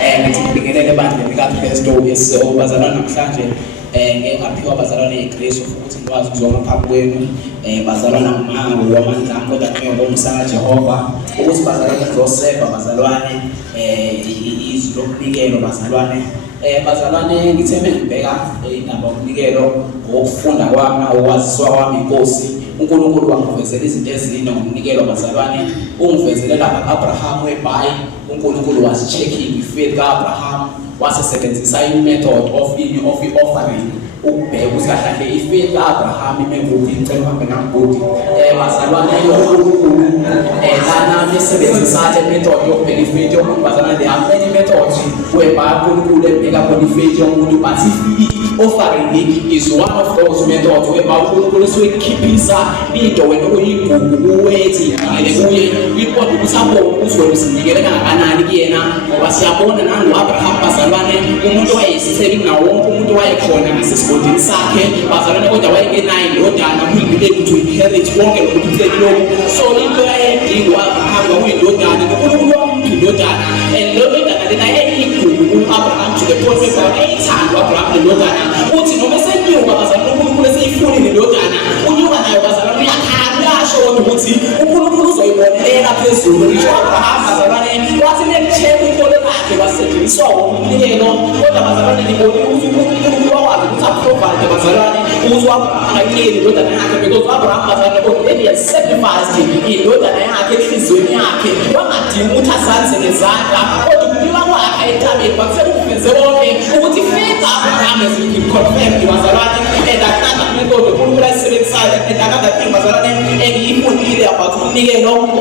ngithi ngibingelele ebandleni kaPresto bazalwane namhlanje ngeke ngaphiwa bazalwane eGrace ukuthi ngikwazi ukuzoma phambi kwenu bazalwane amanga wamandla kodwa ngiyobonga Jehova ukuthi bazalwane ngizoseva bazalwane izwi lokunikelo bazalwane bazalwane ngitheme ngibheka indaba yokunikelo ngokufunda kwami okwaziswa kwami inkosi uNkulunkulu wangivezela izinto ezine ngomnikelo bazalwane ungivezele lapha kaAbraham weBhayibheli uNkulunkulu wasi-checking ifaith kaAbraham wasebenzisa i-method of offering ukubheka ukuthi kahle ifaith kaAbraham imekuphi ngicela uhambe nangibhodi bazalwane uNkulunkulu lana besebenzisa le method yokubheka ifaith yomuntu bazalwane there are many methods whereby uNkulunkulu ebheka khona ifaith yomuntu but offering is one of those methods whereby uNkulunkulu usuyikhiphisa into wena uyigugu uwethi kuye iphoda ukusabona ukuthi wena usinikele kangakanani kuyena ngoba siyabona nangoAbraham bazalwane umuntu wayesisebe nawo wonke umuntu wayekhona ngasesigodini sakhe bazalwane kodwa wayengenayo indodana kuyibile to inherit wonke lokuthelilo so into yayidinga uAbraham uyindodana uNkulunkulu wamupha indodana and lo ndodana lena yayigugu uAbraham to the point where ayithanda uAbraham indodana uthi noma senyuka bazalwane uNkulunkulu eseyifuna indodana unyuka nayo bazalwane uyakhala ukuthi uNkulunkulu uzoyibonelela phezulu ngisho uAbraham bazalwane wathi nekucheka inkolo yakhe wasetshenziswa umnikelo kodwa bazalwane libone ukuthi uNkulunkulu wakwazi ukuthi aprovide bazalwane ukuthi wakunikele indodana yakhe because uAbraham bazalwane already had sacrificed indodana yakhe enhliziyweni yakhe wangadinga ukuthi asanze ngezandla kodwa ukunika kwakhe entabeni kwakusekuveze konke ukuthi faith Abraham is confirmed bazalwane and another method uNkulunkulu ayisebenzisayo and another thing bazalwane engiyifundile about umnikelo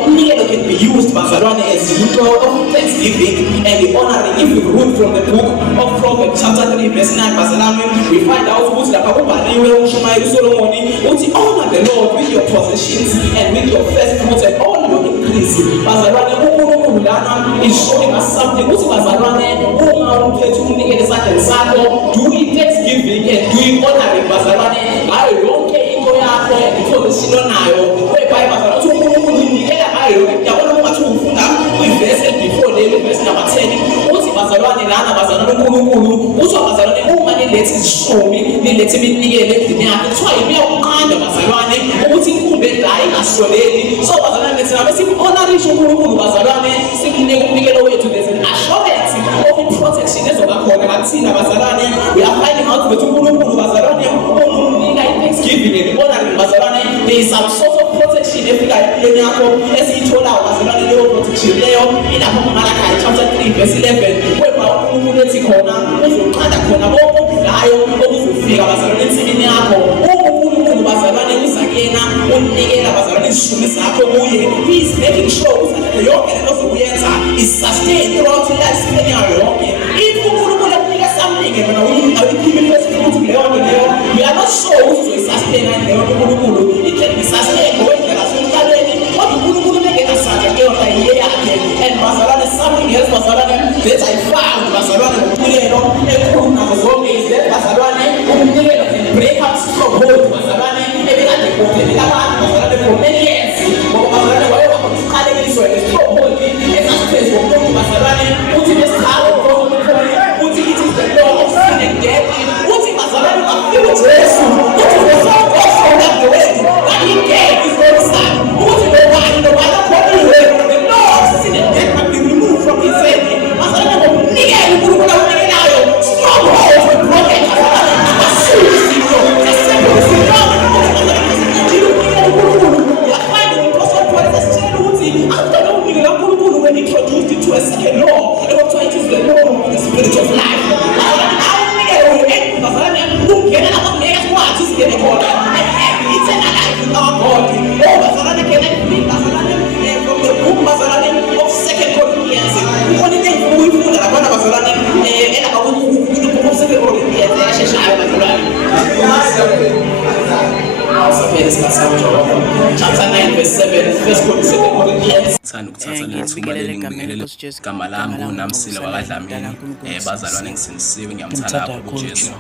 can be used bazalwane as into of thanksgiving and the honoring. If we read from the book of Proverbs chapter 3 verse 9 bazalwane we find out ukuthi lapha kubhaliwe uShumayeli uSolomon uthi honor the Lord with your possessions and with your first fruits and all your increase bazalwane uNkulunkulu lana is showing us something ukuthi bazalwane uma uphethe umnikelo esandleni sakho do it thanksgiving and do it honoring bazalwane ngayo yonke into yakho i-position onayo weBhayibheli bazalwane uthi uNkulunkulu unikela ngayo yabona ungathi ufunda kwiverse before le verse number 10 uthi bazalwane lana bazalwane uNkulunkulu uthi bazalwane uma nilethe isishumi nilethe iminikelo endlini yakhe kuthiwa yibuya uqanda bazalwane ukuthi inkumbi edala ingasoleli so bazalwane lethi nabe simhonorisha uNkulunkulu bazalwane simnike umnikelo wethu there's an assurance of protection ezoba khona kathina bazalwane we are finding out ukuthi uNkulunkulu bazalwane umnika i-thanksgiving and honoring bazalwane there is some sort of protection efika empilweni yakho esiyitholayo bazalwane leyo protection leyo ilapho kuMalaki chapter 3 verse 11 whereby uNkulunkulu ethi khona uzoqanda khona bonke okudlayo okuzofika bazalwane ensimini yakho uNkulunkulu bazalwane uzakuyena unikela bazalwane izishumi zakho kuye he is making sure ukuthi yonke lento ozokuyenza is sustained throughout life span yakho yonke if uNkulunkulu akunika something wena awuyikhiphi first fruit leyo nto leyo we are not sure ukuthi uzoyisustain leyo uNkulunkulu it can be sustained ngokwendlela somhlabeni kodwa uNkulunkulu nekena sandla leyo nto yakhe and bazalwane something else bazalwane that I found bazalwane ngomnikelo ekhulu nazo zonke izinto bazalwane umnikelo can break up stronghold bazalwane ebekade kuphela abantu bazalwane for many years ngoba bazalwane wayeba isiqalekiso stronghold esasiphezu komuntu bazalwane uthi nesihalo uthi it is the law of sin and death uthi bazalwane bafika uJesu uthi uzonke that the way that he gave his own son uthi the one the law of sin and death can be removed from his head bazalwane ngomnikelo uNkulunkulu awunikelayo strongholds were broken bazalwane when introduced it to a second law, it was trying to use the law of the spirit of life. From the book of 2 Corinthians, chapter 9 verse 7 first Corinthians Thanda ukuthatha lethuba lengibingelele igama lami uNamsile wakwaDlamini bazalwane ngisindisiwe ngiyamthanda kakhulu uJesu